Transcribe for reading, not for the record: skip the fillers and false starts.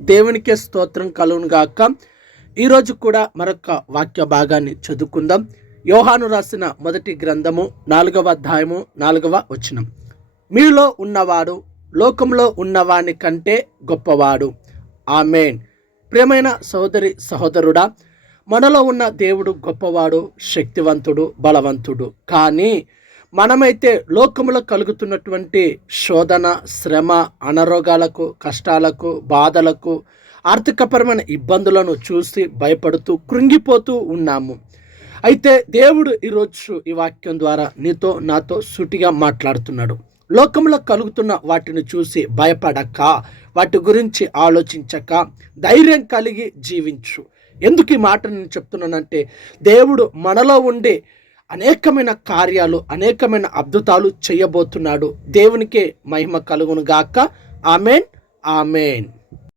దేవునికే స్తోత్రం కలుగును గాక. ఈరోజు కూడా మరొక వాక్య భాగాన్ని చదువుకుందాం. యోహాను రాసిన మొదటి గ్రంథము 4వ అధ్యాయము 4వ వచనం. మీలో ఉన్నవాడు లోకంలో ఉన్నవాని కంటే గొప్పవాడు. ఆమేన్. ప్రియమైన సహోదరి సహోదరుడా, మనలో ఉన్న దేవుడు గొప్పవాడు, శక్తివంతుడు, బలవంతుడు. కానీ మనమైతే లోకములో కలుగుతున్నటువంటి శోధన, శ్రమ, అనారోగ్యాలకు, కష్టాలకు, బాధలకు, ఆర్థికపరమైన ఇబ్బందులను చూసి భయపడుతూ కృంగిపోతూ ఉన్నాము. అయితే దేవుడు ఈరోజు ఈ వాక్యం ద్వారా నీతో నాతో సూటిగా మాట్లాడుతున్నాడు. లోకంలో కలుగుతున్న వాటిని చూసి భయపడక, వాటి గురించి ఆలోచించక ధైర్యం కలిగి జీవించు. ఎందుకు ఈ మాట నేను చెప్తున్నానంటే, దేవుడు మనలో ఉండే అనేకమైన కార్యాలు, అనేకమైన అద్భుతాలు చేయబోతున్నాడు. దేవునికే మహిమ కలుగును గాక. ఆమేన్, ఆమేన్.